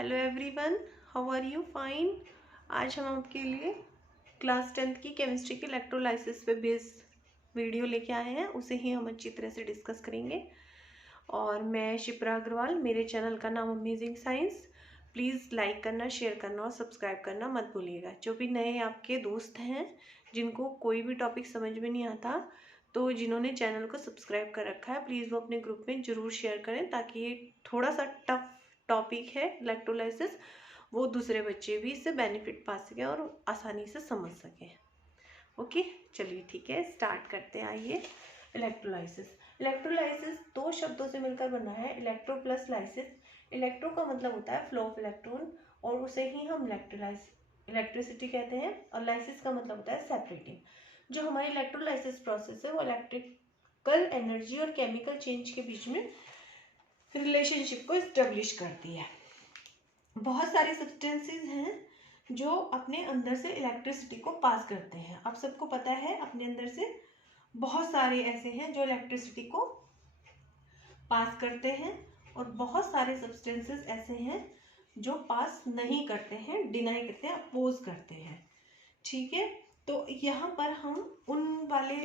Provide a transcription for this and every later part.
Hello everyone, how are you? Fine. आज हम आपके लिए क्लास 10th की केमिस्ट्री के इलेक्ट्रोलाइसिस पे बेस्ड वीडियो लेके आए हैं। उसे ही हम अच्छी तरह से डिस्कस करेंगे। और मैं शिप्रा अग्रवाल, मेरे चैनल का नाम अमेजिंग साइंस। प्लीज़ लाइक करना, शेयर करना और सब्सक्राइब करना मत भूलिएगा। जो भी नए आपके दोस्त हैं जिनको कोई भी टॉपिक समझ में नहीं आता, तो जिन्होंने चैनल को सब्सक्राइब कर रखा है, प्लीज़ वो अपने ग्रुप में ज़रूर शेयर करें, ताकि ये थोड़ा सा टफ टॉपिक है इलेक्ट्रोलाइसिस, वो दूसरे बच्चे भी इससे बेनिफिट पा सकें और आसानी से समझ सकें। ओके, चलिए ठीक है, स्टार्ट करते हैं। आइए, इलेक्ट्रोलाइसिस दो शब्दों से मिलकर बना है, इलेक्ट्रो प्लस लाइसिस। इलेक्ट्रो का मतलब होता है फ्लो ऑफ इलेक्ट्रॉन, और उसे ही हम इलेक्ट्रिसिटी कहते हैं। और लाइसिस का मतलब होता है सेपरेटिंग। जो हमारी इलेक्ट्रोलाइसिस प्रोसेस है वो इलेक्ट्रिकल एनर्जी और केमिकल चेंज के बीच में रिलेशनशिप को एस्टेब्लिश करती है। बहुत सारे सब्सटेंसेस हैं जो अपने अंदर से इलेक्ट्रिसिटी को पास करते हैं। आप सबको पता है, अपने अंदर से बहुत सारे ऐसे हैं जो इलेक्ट्रिसिटी को पास करते हैं, और बहुत सारे सब्सटेंसेस ऐसे हैं जो पास नहीं करते हैं, डिनाई करते हैं, अपोज करते हैं। ठीक है, तो यहाँ पर हम उन वाले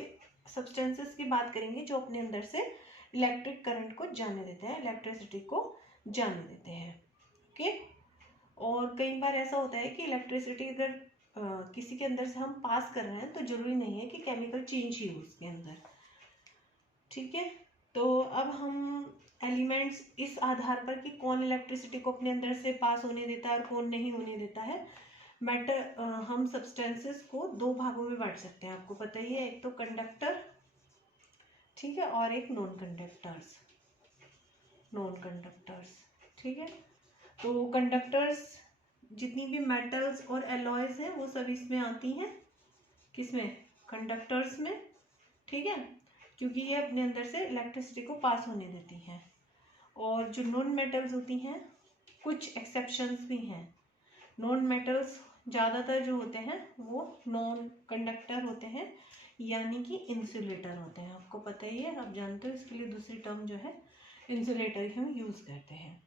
सब्सटेंसेस की बात करेंगे जो अपने अंदर से इलेक्ट्रिक करंट को जाने देते हैं, इलेक्ट्रिसिटी को जाने देते हैं। ओके, और कई बार ऐसा होता है कि इलेक्ट्रिसिटी अगर किसी के अंदर से हम पास कर रहे हैं तो जरूरी नहीं है कि केमिकल चेंज ही हो उसके अंदर। ठीक है, तो अब हम एलिमेंट्स इस आधार पर कि कौन इलेक्ट्रिसिटी को अपने अंदर से पास होने देता है और कौन नहीं होने देता है, मैटर हम सब्सटेंसेस को दो भागों में बांट सकते हैं। आपको पता ही है, एक तो कंडक्टर, ठीक है, और एक नॉन कंडक्टर्स। ठीक है, तो कंडक्टर्स जितनी भी मेटल्स और एलॉयज हैं वो सब इसमें आती हैं। किसमें? कंडक्टर्स में। ठीक है, क्योंकि ये अपने अंदर से इलेक्ट्रिसिटी को पास होने देती हैं। और जो नॉन मेटल्स होती हैं, कुछ एक्सेप्शंस भी हैं। नॉन मेटल्स ज़्यादातर जो होते हैं वो नॉन कंडक्टर होते हैं, यानी कि इंसुलेटर होते हैं। आपको पता ही है, आप जानते हो, इसके लिए दूसरी टर्म जो है इंसुलेटर ही हम यूज़ करते हैं।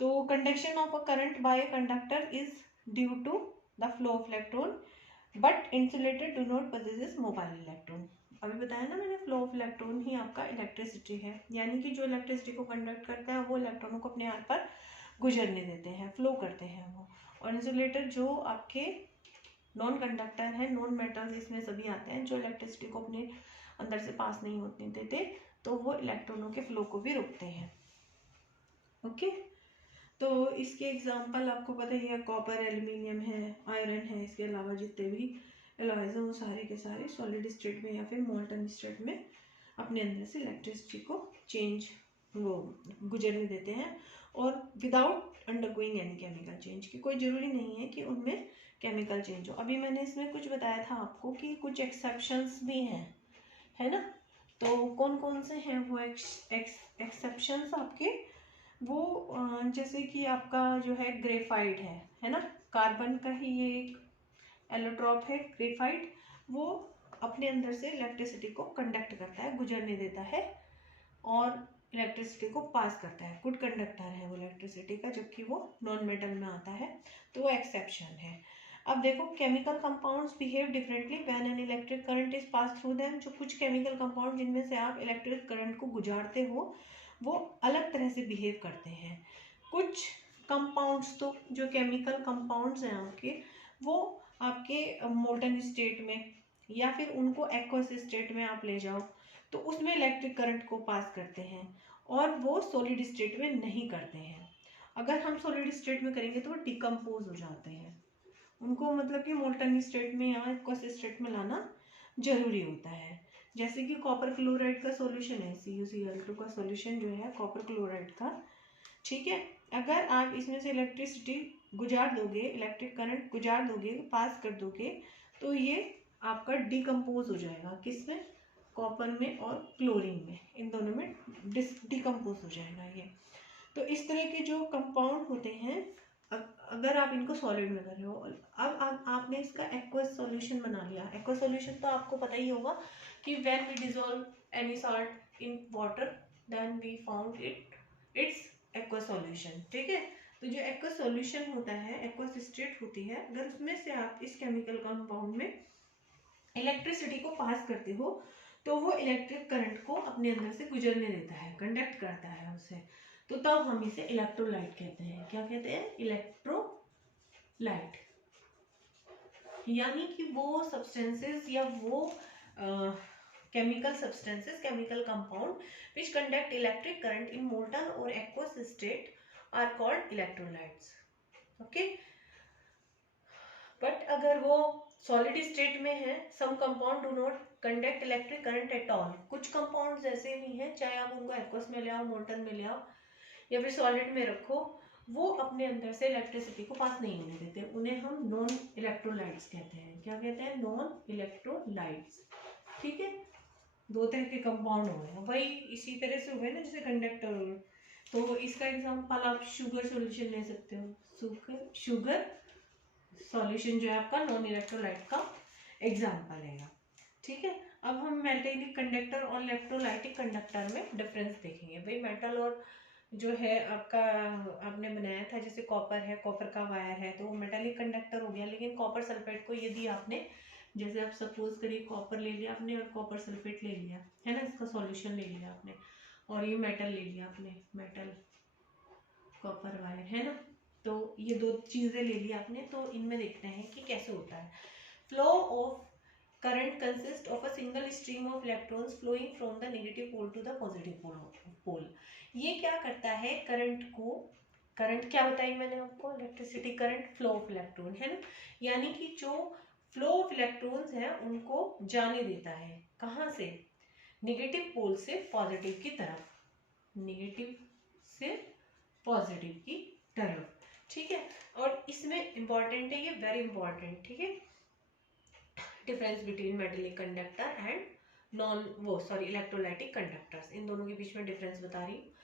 तो conduction of a current by a conductor is due to the flow of electron, but insulator do not possesses mobile electron. अभी बताया ना मैंने, फ्लो ऑफ इलेक्ट्रॉन ही आपका इलेक्ट्रिसिटी है, यानी कि जो इलेक्ट्रिसिटी को कंडक्ट करते हैं वो इलेक्ट्रॉनों को अपने हाथ पर गुजरने देते हैं, फ्लो करते हैं वो। और इंसुलेटर जो आपके नॉन कंडक्टर है, नॉन मेटल्स इसमें सभी आते हैं, जो इलेक्ट्रिसिटी को अपने अंदर से पास नहीं होने देते, तो वो इलेक्ट्रॉनों के फ्लो को भी रोकते हैं। ओके, तो इसके एग्जांपल आपको पता ही है, कॉपर, एल्यूमिनियम है, आयरन है, इसके अलावा जितने भी एलॉयज हैं वो सारे के सारे सॉलिड स्टेट में या फिर मोल्टन स्टेट में अपने अंदर से इलेक्ट्रिसिटी को चेंज वो गुजरने देते हैं, और without undergoing any chemical change, की कोई ज़रूरी नहीं है कि उनमें केमिकल चेंज हो। अभी मैंने इसमें कुछ बताया था आपको कि कुछ एक्सेप्शंस भी हैं, है ना। तो कौन कौन से हैं वो एक्सेप्शंस आपके? वो जैसे कि आपका जो है ग्रेफाइट है ना, कार्बन का ही ये एक एलोट्रॉप है ग्रेफाइट। वो अपने अंदर से इलेक्ट्रिसिटी को कंडक्ट करता है, गुजरने देता है, और इलेक्ट्रिसिटी को पास करता है। गुड कंडक्टर है वो इलेक्ट्रिसिटी का, जबकि वो नॉन मेटल में आता है, तो वो एक्सेप्शन है। अब देखो, chemical compounds behave differently when an electric current is pass through them. जो कुछ केमिकल कंपाउंड जिनमें से आप इलेक्ट्रिक करंट को गुजारते हो वो अलग तरह से बिहेव करते हैं। कुछ कंपाउंड्स, तो जो केमिकल कंपाउंड्स हैं आपके, वो आपके मोल्टन स्टेट में या फिर उनको एक्वस स्टेट में आप ले जाओ तो उसमें इलेक्ट्रिक करंट को पास करते हैं, और वो सॉलिड स्टेट में नहीं करते हैं। अगर हम सॉलिड स्टेट में करेंगे तो वो डिकम्पोज हो जाते हैं, उनको मतलब कि मोल्टन स्टेट में या एक्वस स्टेट में लाना जरूरी होता है। जैसे कि कॉपर क्लोराइड का सॉल्यूशन है, CuCl2 का सॉल्यूशन जो है कॉपर क्लोराइड का, ठीक है, अगर आप इसमें से इलेक्ट्रिसिटी गुजार दोगे, इलेक्ट्रिक करंट गुजार दोगे, पास कर दोगे, तो ये आपका डिकम्पोज हो जाएगा। किसमें? कॉपर में और क्लोरीन में, इन दोनों में डिकम्पोज हो जाएगा ये। तो इस तरह के जो कंपाउंड होते हैं, अगर आप इनको सॉलिड में कर रहे हो, अब आपने इसका एक्वस सॉल्यूशन बना लिया। एक्वस सॉल्यूशन तो आपको पता ही होगा कि when we dissolve any salt in water then we found its aqueous solution. ठीक है, तो जो एक्वस सॉल्यूशन होता है, एक्वस स्टेट होती है, अगर उसमें से आप इस केमिकल कंपाउंड में इलेक्ट्रिसिटी को पास करते हो तो वो इलेक्ट्रिक करंट को अपने अंदर से गुजरने देता है, कंडक्ट करता है उसे, तो तब हम इसे इलेक्ट्रोलाइट कहते हैं। क्या कहते हैं? इलेक्ट्रोलाइट। यानी कि वो सब्सटेंसेस या वो chemical substances, chemical compound which conduct electric current in molten or aqueous state are called electrolytes. Okay, but अगर वो solid state में है, some compound do not conduct electric current at all. कुछ compounds ऐसे भी हैं, चाहे आप उनको aqueous में ले आओ, molten में ले आओ या फिर solid में रखो, वो अपने अंदर से इलेक्ट्रिसिटी को पास नहीं होने देते, उन्हें हम नॉन इलेक्ट्रोलाइट्स कहते हैं। क्या कहते हैं? Non electrolytes. ठीक है, दो तरह के कंपाउंड हो गए, वही इसी तरह से हो गए ना जैसे कंडक्टर हो गए। तो इसका एग्जांपल आप शुगर सॉल्यूशन ले सकते हो। शुगर सॉल्यूशन जो है आपका नॉन इलेक्ट्रोलाइट का एग्जांपल है। ठीक है, अब हम मेटलिक कंडक्टर और इलेक्ट्रोलाइटिक कंडक्टर में डिफरेंस देखेंगे। भाई मेटल और जो है आपका आपने बनाया था, जैसे कॉपर है, कॉपर का वायर है, तो वो मेटालिक कंडक्टर हो गया। लेकिन कॉपर सल्फेट को यदि आपने, जैसे आप सपोज करिए कॉपर ले लिया आपने और कॉपर सल्फेट ले लिया है ना, इसका सॉल्यूशन ले लिया आपने, और ये मेटल ले लिया आपने, मेटल कॉपर वायर है ना, तो ये दो चीजें ले ली आपने, तो इनमें देखते हैं कि कैसे होता है। Flow of current consist of a single stream of electrons flowing from the negative pole to the positive pole. ये क्या करता है? करंट को, करंट क्या बताई मैंने आपको? Electricity current, flow of electron है ना, यानी कि जो फ्लो ऑफ इलेक्ट्रॉन्स है उनको जाने देता है, कहाँ से? नेगेटिव पोल से पॉजिटिव की तरफ, नेगेटिव से पॉजिटिव की तरफ। ठीक है, और इसमें इंपॉर्टेंट है, ये वेरी इंपॉर्टेंट, ठीक है, difference between metallic conductor and electrolytic conductors, इन दोनों के बीच में डिफरेंस बता रही हूँ।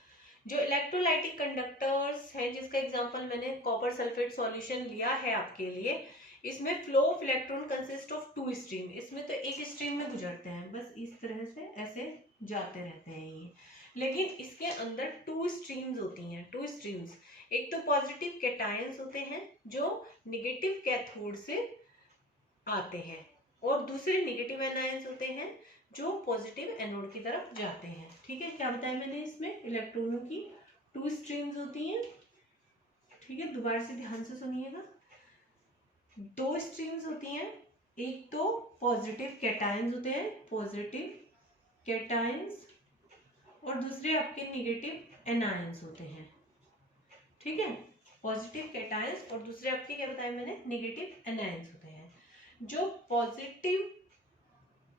जो इलेक्ट्रोलाइटिक कंडक्टर्स है, जिसका एग्जांपल मैंने कॉपर सल्फेट सॉल्यूशन लिया है आपके लिए, इसमें flow of electron consist of two stream. इसमें तो एक स्ट्रीम में गुजरते हैं, बस इस तरह से ऐसे जाते रहते हैं ये, लेकिन इसके अंदर टू स्ट्रीम्स होती हैं, टू स्ट्रीम्स। एक तो पॉजिटिव कैटायंस होते हैं जो निगेटिव कैथोड से आते हैं, और दूसरे नेगेटिव एनायंस होते हैं जो पॉजिटिव एनोड की तरफ जाते हैं। ठीक है, क्या बताया मैंने? इसमें इलेक्ट्रॉनों की टू स्ट्रीम्स होती हैं। ठीक है, दोबारा से ध्यान से सुनिएगा, दो स्ट्रीम्स होती हैं, एक तो पॉजिटिव कैटायंस होते हैं, पॉजिटिव कैटायंस, और दूसरे आपके नेगेटिव एनायंस होते हैं। ठीक है, पॉजिटिव कैटायंस और दूसरे आपके क्या बताया मैंने? नेगेटिव एनायंस होते हैं। जो पॉजिटिव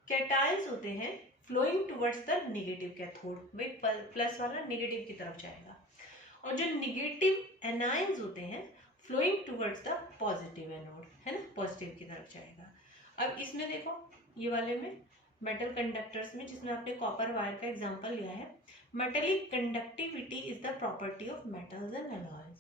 कैटायंस होते हैं flowing towards the negative cathode, भाई प्लस वाला नेगेटिव की तरफ जाएगा, और जो नेगेटिव एनायंस होते हैं flowing towards the positive anode, है ना, पॉजिटिव की तरफ जाएगा। अब इसमें देखो, ये वाले में मेटल कंडक्टर्स में, जिसमें आपने कॉपर वायर का एग्जांपल लिया है, metallic conductivity is the property of metals and alloys.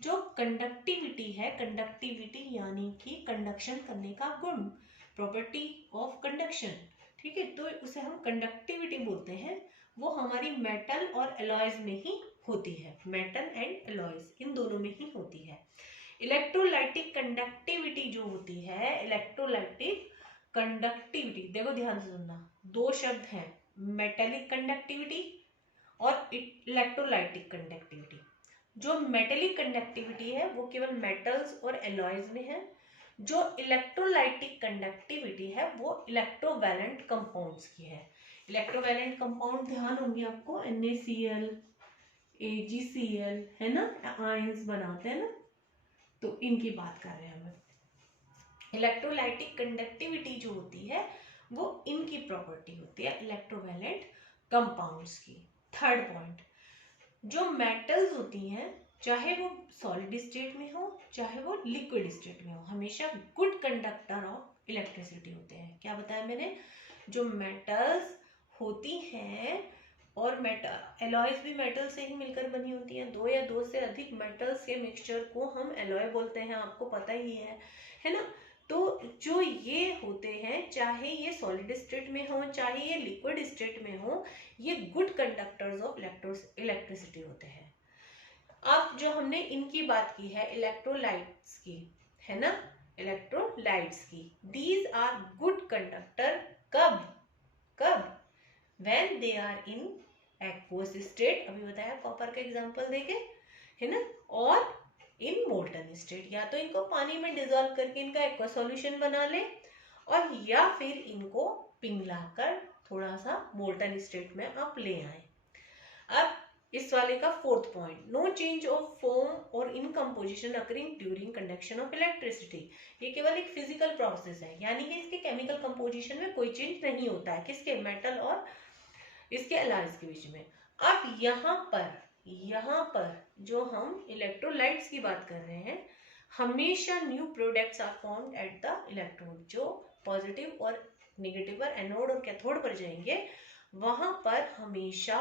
जो कंडक्टिविटी है, कंडक्टिविटी यानी कि कंडक्शन करने का गुण, प्रॉपर्टी ऑफ कंडक्शन, ठीक है, तो उसे हम कंडक्टिविटी बोलते हैं। वो हमारी मेटल और एलॉयज में ही होती है, मेटल एंड एलॉयज इन दोनों में ही होती है। इलेक्ट्रोलाइटिक कंडक्टिविटी जो होती है, इलेक्ट्रोलाइटिक कंडक्टिविटी, देखो ध्यान से सुनना, दो शब्द हैं, मेटेलिक कंडक्टिविटी और इलेक्ट्रोलाइटिक कंडक्टिविटी। जो मेटेलिक कंडक्टिविटी है वो केवल मेटल्स और एलॉयज में है, जो इलेक्ट्रोलाइटिक कंडक्टिविटी है वो इलेक्ट्रोवैलेंट कंपाउंड्स की है। इलेक्ट्रोवैलेंट कंपाउंड ध्यान होंगे आपको, NaCl, AgCl, है ना, आयंस बनाते हैं ना, तो इनकी बात कर रहे हैं हम। इलेक्ट्रोलाइटिक कंडक्टिविटी जो होती है वो इनकी प्रॉपर्टी होती है, इलेक्ट्रोवैलेंट कंपाउंड्स की। थर्ड पॉइंट, जो मेटल्स होती हैं, चाहे वो सॉलिड स्टेट में हो चाहे वो लिक्विड स्टेट में हो, हमेशा गुड कंडक्टर ऑफ इलेक्ट्रिसिटी होते हैं। क्या बताया मैंने? जो मेटल्स होती हैं, और मेटल एलॉयज भी मेटल से ही मिलकर बनी होती हैं, दो या दो से अधिक मेटल्स के मिक्सचर को हम एलॉय बोलते हैं, आपको पता ही है ना। तो जो ये होते हैं, चाहे ये सॉलिड स्टेट में हो चाहे ये लिक्विड स्टेट में हो, ये गुड कंडक्टर्स ऑफ इलेक्ट्रिसिटी होते हैं। अब जो हमने इनकी बात की है इलेक्ट्रोलाइट्स की, है ना, इलेक्ट्रोलाइट्स की, दीज आर गुड कंडक्टर कब कब when they are in aqueous state, अभी बताया कॉपर का एग्जांपल देके, है ना, और इन मोल्टन स्टेट, या तो इनको पानी में डिजोल्व करके इनका एक्वा सॉल्यूशन बना ले, और या फिर इनको पिघलाकर थोड़ा सा मोल्टन स्टेट में आप ले आए। अब इस वाले का fourth point, no change of form or in composition occurring during conduction of electricity, ये केवल एक फिजिकल प्रोसेस है, यानी कि इसके केमिकल कंपोजिशन में कोई चेंज नहीं होता है, किसके, मेटल और इसके अलॉयज के बीच में। अब यहाँ पर जो हम इलेक्ट्रोलाइट्स की बात कर रहे हैं, हमेशा new products are formed at the electrode, जो पॉजिटिव और नेगेटिव पर एनोड और कैथोड पर जाएंगे, वहां पर हमेशा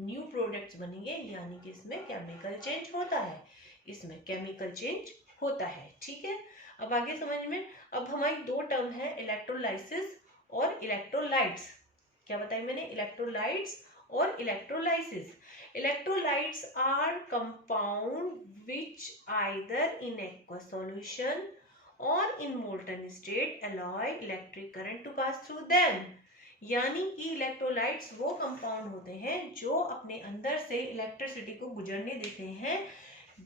न्यू प्रोडक्ट्स बनेंगे, यानी कि इसमें केमिकल चेंज होता है, इसमें केमिकल चेंज होता है। ठीक है, अब आगे समझ में। अब हमारी दो टर्म है, इलेक्ट्रोलाइसिस और इलेक्ट्रोलाइट्स। क्या बताया मैंने, इलेक्ट्रोलाइट्स और electrolysis. Electrolytes are compound which either in aqueous solution or in molten state allow electric current to pass through them, यानी कि इलेक्ट्रोलाइट्स वो कंपाउंड होते हैं जो अपने अंदर से इलेक्ट्रिसिटी को गुजरने देते हैं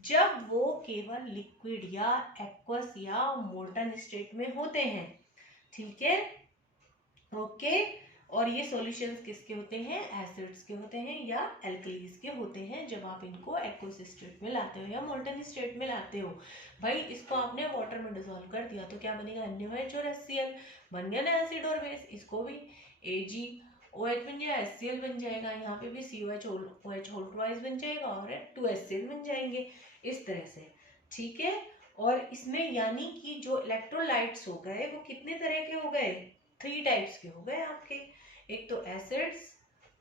जब वो केवल लिक्विड या एक्वस या मोल्टन स्टेट में होते हैं। ठीक है, ओके। और ये सॉल्यूशंस किसके होते हैं, एसिड्स के होते हैं या एल्कलीज के होते हैं, जब आप इनको एक्वस स्टेट में लाते हो या मोल्टन स्टेट में लाते हो। भाई इसको आपने वाटर में डिसॉल्व कर दिया तो क्या बनेगा, NaOH और HCl बन गया ना, एसिड और बेस। इसको भी AgOH बन जाएगा, HCl बन जाएगा, यहाँ पे भी COH OH होल ट्वाइस बन जाएगा और 2HCl बन जाएंगे, इस तरह से। ठीक है, और इसमें यानी कि जो इलेक्ट्रोलाइट्स हो गए वो कितने तरह के हो गए, 3 टाइप्स के हो गए आपके। एक तो एसिड्स,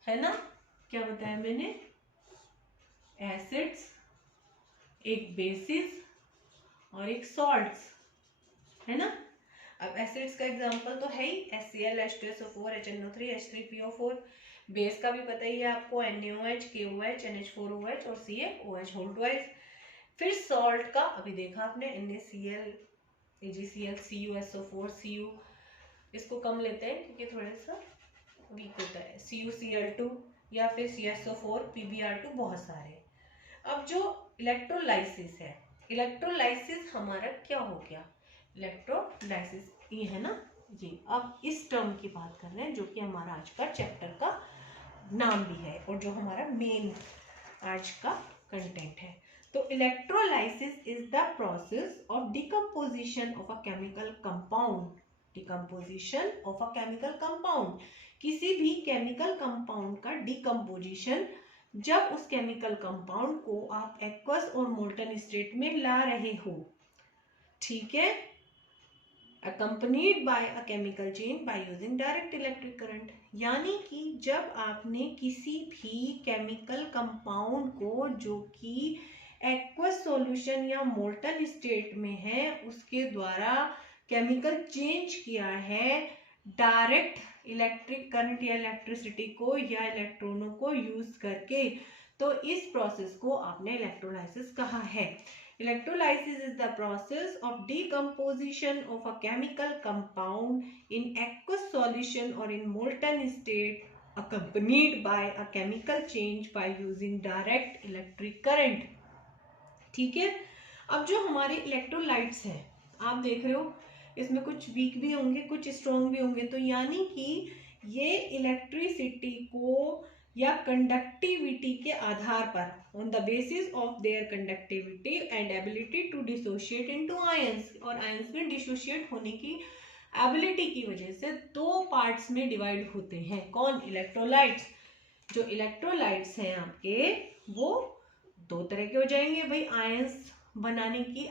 है ना, क्या बताया मैंने, एसिड्स, एक बेसिस और एक सॉल्ट्स, है ना। अब एसिड्स का एग्जांपल तो है ही HCl H2SO4 HNO3 H3PO4, base का भी पता ही है आपको, NaOH KOH NH4OH और CaOH होल ट्वाइस। फिर सॉल्ट का अभी देखा आपने, NaCl AgCl CuSO4 Cu, इसको कम लेते हैं क्योंकि थोड़ा सा वीक होता है, CuCl2 या फिर CSO4 PbR2, बहुत सारे। अब जो इलेक्ट्रोलाइसिस है, इलेक्ट्रोलाइसिस हमारा क्या हो गया, इलेक्ट्रोलाइसिस ये है ना, ये। अब इस टर्म की बात कर रहे हैं जो कि हमारा आज का चैप्टर का नाम भी है और जो हमारा मेन आज का कंटेंट है। तो electrolysis is the process of decomposition of a chemical compound, decomposition of a chemical compound, किसी भी केमिकल कंपाउंड का डिकम्पोजिशन, जब उस केमिकल कंपाउंड को आप एक्वस और मोल्टन स्टेट में ला रहे हो। ठीक है, accompanied by a chemical change by using direct electric current, यानी कि जब आपने किसी भी केमिकल कंपाउंड को जो कि एक्वस सॉल्यूशन या मोल्टन स्टेट में है उसके द्वारा केमिकल चेंज किया है डायरेक्ट इलेक्ट्रिक करंट या इलेक्ट्रिसिटी को या इलेक्ट्रॉनों को यूज करके, तो इस प्रोसेस को आपने इलेक्ट्रोलाइसिस कहा है। Electrolysis is the process of decomposition of a chemical compound in aqueous solution or in molten state accompanied by a chemical change by using direct electric current। ठीक है, अब जो हमारे इलेक्ट्रोलाइट्स हैं आप देख रहे हो इसमें कुछ वीक भी होंगे कुछ स्ट्रॉन्ग भी होंगे, तो यानी कि ये इलेक्ट्रिसिटी को या कंडक्टिविटी के आधार पर on the basis of their conductivity and ability to dissociate into ions, और आयंस में डिसोशिएट होने की एबिलिटी की वजह से दो पार्ट्स में डिवाइड होते हैं। कौन, इलेक्ट्रोलाइट्स। जो इलेक्ट्रोलाइट्स हैं आपके वो दो तरह के हो जाएंगे भाई, आयंस बनाने की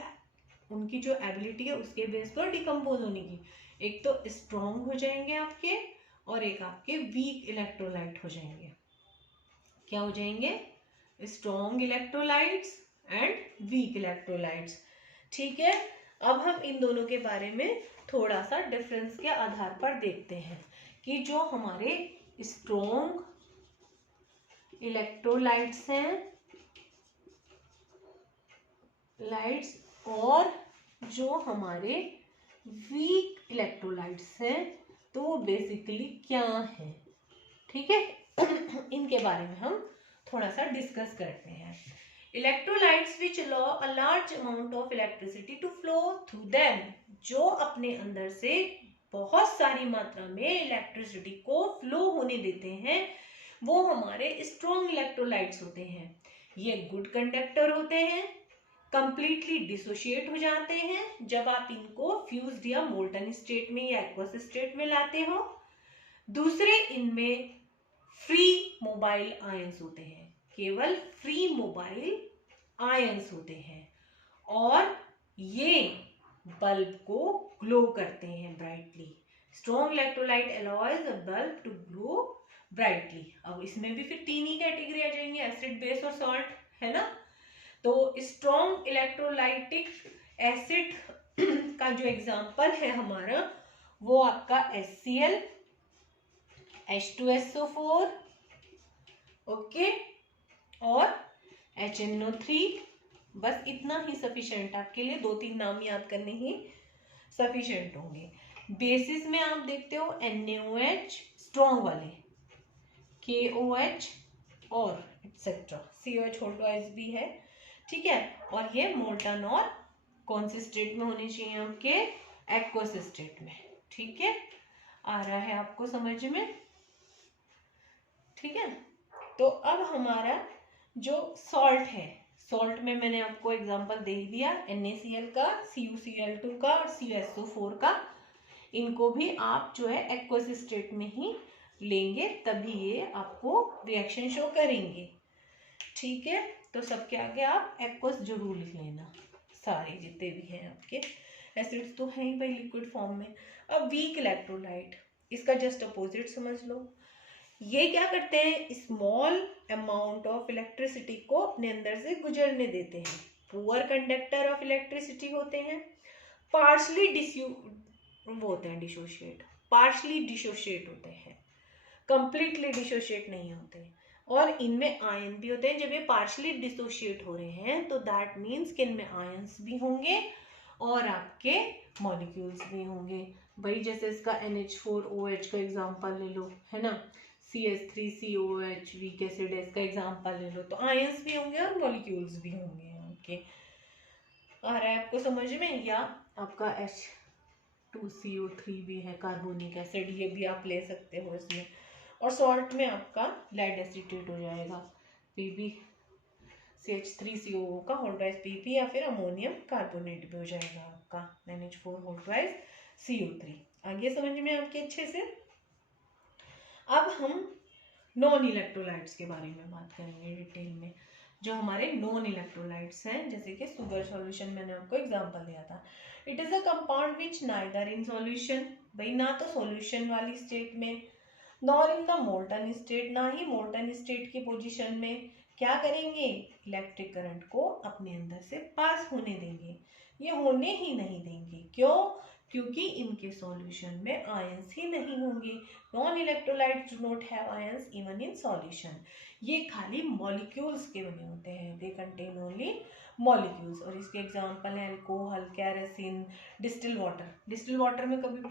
उनकी जो एबिलिटी है उसके बेस पर डिकम्पोज होने की, एक तो स्ट्रॉन्ग हो जाएंगे आपके और एक आपके वीक इलेक्ट्रोलाइट हो जाएंगे। क्या हो जाएंगे, strong electrolytes and weak electrolytes. ठीक है, अब हम इन दोनों के बारे में थोड़ा सा डिफरेंस के आधार पर देखते हैं कि जो हमारे स्ट्रॉन्ग इलेक्ट्रोलाइट्स हैं इलेक्ट्रोलाइट्स और जो हमारे वीक इलेक्ट्रोलाइट्स हैं तो वो बेसिकली क्या है, ठीक है। इनके बारे में हम थोड़ा सा डिस्कस करते हैं। Electrolytes which allow a large amount of electricity to flow through them, जो अपने अंदर से बहुत सारी मात्रा में इलेक्ट्रिसिटी को फ्लो होने देते हैं, वो हमारे स्ट्रॉन्ग इलेक्ट्रोलाइट्स होते हैं। ये गुड कंडक्टर होते हैं, कंप्लीटली डिसोशिएट हो जाते हैं जब आप इनको फ्यूज्ड या मोल्टन स्टेट में या एक्वस स्टेट में लाते हो। दूसरे, इनमें फ्री मोबाइल आयंस होते हैं, केवल फ्री मोबाइल आयंस होते हैं, और ये बल्ब को ग्लो करते हैं brightly. Strong electrolyte allows a bulb to glow brightly. अब इसमें भी फिर तीन ही कैटेगरी आ जाएंगे, एसिड, बेस और सॉल्ट, है ना। तो स्ट्रॉन्ग इलेक्ट्रोलाइटिक एसिड का जो एग्जांपल है हमारा, वो आपका HCl, H2SO4, ओके, और HNO3। बस इतना ही सफिशिएंट, आपके लिए 2-3 नाम याद करने ही सफिशिएंट होंगे। बेसिस में आप देखते हो NaOH स्ट्रॉन्ग वाले, KOH और एक्सेट्रा, COH होल्टवाइज भी है, ठीक है। और ये मोल्टन और कौन से स्टेट में होने चाहिए आपके, एक्वस स्टेट में, ठीक है। आ रहा है आपको समझ में, ठीक है। तो अब हमारा जो सॉल्ट है, सॉल्ट में मैंने आपको एग्जांपल दे दिया, NaCl का, CuCl2 का और CuSO4 का। इनको भी आप जो है एक्वस स्टेट में ही लेंगे, तभी ये आपको रिएक्शन शो करेंगे, ठीक है। तो सबके आगे आप एक्वस जरूर लिख लेना, सारे जितने भी हैं आपके एसिड्स तो हैं ही भाई लिक्विड फॉर्म में। अब वीक इलेक्ट्रोलाइट, इसका जस्ट अपोजिट समझ लो। ये क्या करते हैं, स्मॉल अमाउंट ऑफ इलेक्ट्रिसिटी को अपने अंदर से गुजरने देते हैं, पुअर कंडक्टर ऑफ इलेक्ट्रिसिटी होते हैं, पार्शली डिसोशिएट, पार्शली डिसोशिएट होते हैं, कंप्लीटली डिसोशिएट नहीं होते। और इनमें आयन भी होते हैं। जब ये पार्शली डिसोशिएट हो रहे हैं तो दैट मीन्स कि इनमें आयंस भी होंगे और आपके मॉलिक्यूल्स भी होंगे। भाई जैसे इसका NH4OH का एग्जांपल ले लो, है ना, CH3COOH वीक एसिड है, इसका एग्जांपल ले लो, तो आयंस भी होंगे और मॉलिक्यूल्स भी होंगे आपके। आ रहा है आपको समझ में। या आपका H2CO3 भी है, कार्बोनिक एसिड, ये भी आप ले सकते हो इसमें। और सॉल्ट में आपका लेड एसीटेट हो जाएगा, Pb CH3COO का होल्टवाइज PP, या फिर अमोनियम कार्बोनेट भी हो जाएगा आपका NH4 होल्टवाइज CO3। आगे समझ में आपके अच्छे से। अब हम नॉन इलेक्ट्रोलाइट्स के बारे में बात करेंगे डिटेल में। जो हमारे नॉन इलेक्ट्रोलाइट्स हैं, जैसे कि शुगर सॉल्यूशन, मैंने आपको एग्जांपल दिया था। It is a compound which neither in solution, भाई ना तो सॉल्यूशन वाली स्टेट में, nor in the molten state, ना ही मोल्टन स्टेट की पोजीशन में क्या करेंगे, इलेक्ट्रिक करंट को अपने अंदर से पास होने देंगे। ये होने ही नहीं देंगे, क्यों, क्योंकि इनके सॉल्यूशन में आयंस ही नहीं होंगे। Non electrolytes do not have ions even in solution. ये खाली मॉलिक्यूल्स के बने होते हैं, दे कंटेन ओनली मॉलिक्यूल्स। और इसके एग्जांपल है alcohol, kerosene, distil water. Distil water में कभी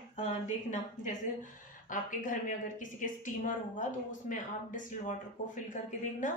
देखना, जैसे आपके घर में अगर किसी के स्टीमर होगा तो उसमें आप डिस्टिल वाटर को फिल करके देखना,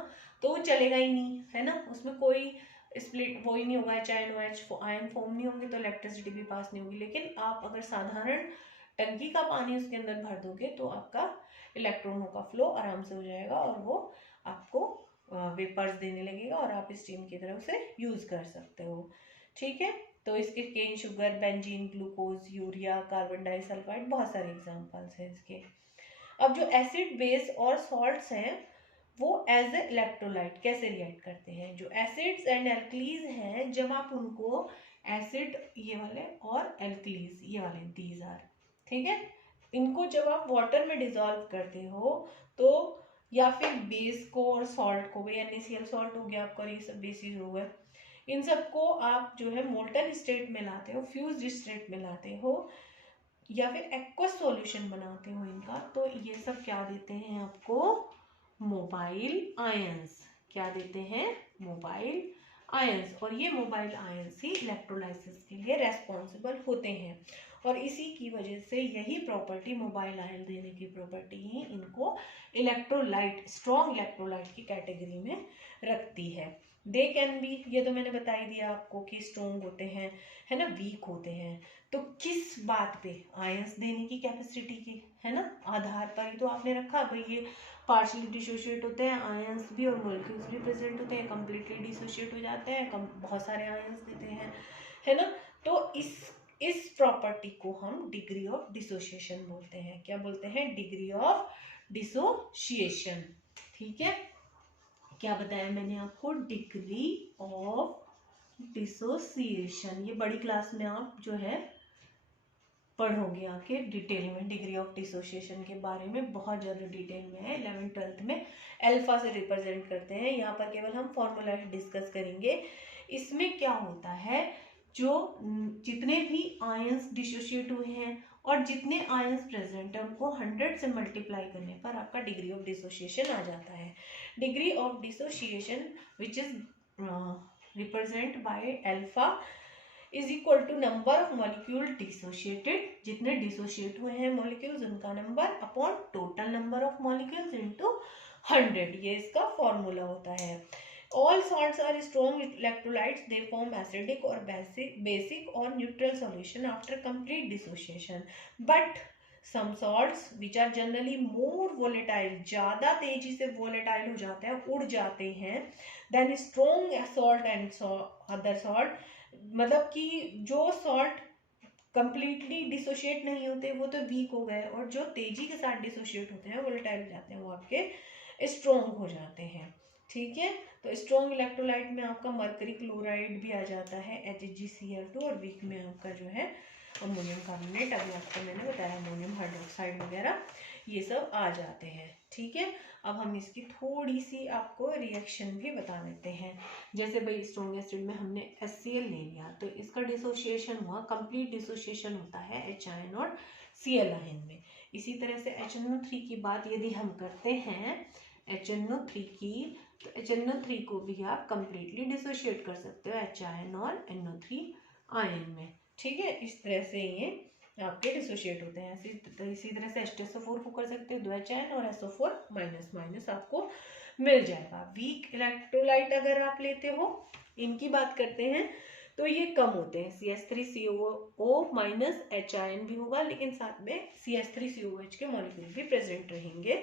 तो वो चलेगा ही नहीं, है ना, उसमें कोई स्प्लिट वो ही नहीं होगा, HNOH आयन फॉर्म नहीं होंगे, तो इलेक्ट्रिसिटी भी पास नहीं होगी। लेकिन आप अगर साधारण टंकी का पानी उसके अंदर भर दोगे तो आपका इलेक्ट्रॉनों का फ्लो आराम से हो जाएगा और वो आपको वेपर्स देने लगेगा और आप स्टीम की तरह उसे यूज कर सकते हो, ठीक है। तो इसके cane sugar, benzene, glucose, urea, carbon disulphide, बहुत सारे एग्जांपल्स हैं इसके। अब जो एसिड, बेस और सॉल्ट्स हैं वो एज ए इलेक्ट्रोलाइट कैसे रिएक्ट करते हैं। जो एसिड्स एंड एल्कलीज हैं, जब आप उनको एसिड ये वाले और एल्कलीज ये वाले, दीज आर, ठीक है, इनको जब आप वाटर में डिजोल्व करते हो तो, या फिर बेस को और सॉल्ट को, भाई NaCl सॉल्ट हो गया आपका, ये सब बेसिस हो गए, इन सबको आप जो है मोल्टन स्टेट में लाते हो, फ्यूज्ड स्टेट में लाते हो, या फिर एक्वस सॉल्यूशन बनाते हो इनका, तो ये सब क्या देते हैं आपको, मोबाइल आयंस। क्या देते हैं, मोबाइल आयंस, और ये मोबाइल आयंस ही इलेक्ट्रोलाइसिस के लिए रेस्पॉन्सिबल होते हैं। और इसी की वजह से यही प्रॉपर्टी, मोबाइल आयन देने की प्रॉपर्टी ही इनको इलेक्ट्रोलाइट, स्ट्रॉन्ग इलेक्ट्रोलाइट की कैटेगरी में रखती है। दे कैन बी, ये तो मैंने बता ही दिया आपको कि स्ट्रॉन्ग होते हैं, है ना, वीक होते हैं। तो किस बात पे, आयंस देने की कैपेसिटी के, है ना, आधार पर ही तो आपने रखा भाई ये पार्शियली डिसोशिएट होते हैं, आयंस भी और मॉलिक्यूल्स भी प्रेजेंट होते हैं, कम्प्लीटली डिसोशिएट हो जाते हैं, बहुत सारे आयंस देते हैं, है ना। तो इस प्रॉपर्टी को हम डिग्री ऑफ डिसोसिएशन बोलते हैं। क्या बोलते हैं? Degree of dissociation. ठीक है, क्या बताया मैंने आपको? Degree of dissociation. ये बड़ी क्लास में आप जो है पढ़ोगे आके डिटेल में, डिग्री ऑफ डिसोसिएशन के बारे में बहुत ज़्यादा डिटेल में है। 11th-12th में अल्फा से रिप्रेजेंट करते हैं, यहाँ पर केवल हम फॉर्मूला डिस्कस करेंगे। इसमें क्या होता है, जो जितने भी आयंस डिसोशिएट हुए हैं और जितने आयंस प्रेजेंट है उनको 100 से मल्टीप्लाई करने पर आपका डिग्री ऑफ डिसोसिएशन आ जाता है। Degree of dissociation which is represent by alpha is equal to number of molecule dissociated, जितने डिसोशिएट हुए हैं मॉलिक्यूल्स उनका number upon total number of molecules into 100, ये इसका फॉर्मूला होता है। All salts are strong electrolytes. They form acidic or basic or neutral solution after complete dissociation. But some salts which are generally more volatile, ज़्यादा तेजी से volatile हो जाते हैं, उड़ जाते हैं, then strong salt and other salt, मतलब कि जो salt कंप्लीटली डिसोशिएट नहीं होते वो तो वीक हो गए, और जो तेजी के साथ डिसोशिएट होते हैं, वोलेटाइल हो जाते हैं, वो आपके स्ट्रॉन्ग हो जाते हैं। ठीक है, तो स्ट्रॉन्ग इलेक्ट्रोलाइट में आपका मरकरी क्लोराइड भी आ जाता है, HgCl2, और वीक में आपका जो है अमोनियम कार्बोनेट, अभी आपको मैंने बताया अमोनियम हाइड्रोक्साइड वगैरह, ये सब आ जाते हैं। ठीक है, अब हम इसकी थोड़ी सी आपको रिएक्शन भी बता देते हैं। जैसे भाई स्ट्रॉन्ग एसिड में हमने HCl ले लिया, तो इसका डिसोसिएशन हुआ, कंप्लीट डिसोसिएशन होता है H आयन और Cl आयन में। इसी तरह से HNO3 की बात यदि हम करते हैं, HNO3 की, तो HNO3 को भी आप कंप्लीटली डिसोशिएट कर सकते हो H आयन और NO3 आयन में। ठीक है, इस तरह से ये आपके डिसोशिएट होते हैं। इसी तरह से H2SO4 को कर सकते हो, 2 H आयन और SO4 माइनस माइनस आपको मिल जाएगा। वीक इलेक्ट्रोलाइट अगर आप लेते हो, इनकी बात करते हैं, तो ये कम होते हैं, CH3COO माइनस H आयन भी होगा, लेकिन साथ में CH3COH के मॉलिक्यूल भी प्रेजेंट रहेंगे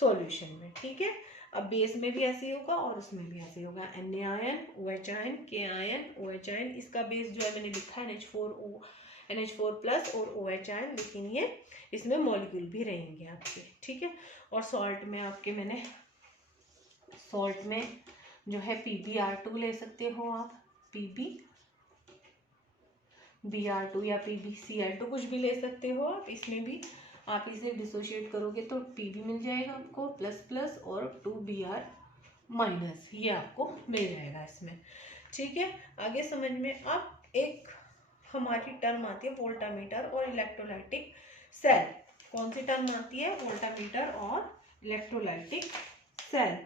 सॉल्यूशन में। ठीक है, अब बेस में भी ऐसे ही होगा और उसमें भी ऐसे ही होगा, Na ion, OH ion, K ion, OH ion. इसका बेस जो है मैंने लिखा है NH4 प्लस और OH आयन, लेकिन ये इसमें मॉलिक्यूल भी रहेंगे आपके। ठीक है, और सॉल्ट में आपके मैंने, सॉल्ट में जो है PbR2 ले सकते हो आप, PbBr2 या PbCl2 कुछ भी ले सकते हो आप। इसमें भी आप इसे डिसोशिएट करोगे तो Pb मिल जाएगा आपको प्लस प्लस, और 2Br माइनस, ये आपको मिल जाएगा इसमें। ठीक है, आगे समझ में। अब एक हमारी टर्म आती है वोल्टामीटर और इलेक्ट्रोलाइटिक सेल। कौन सी टर्म आती है? वोल्टामीटर और इलेक्ट्रोलाइटिक सेल।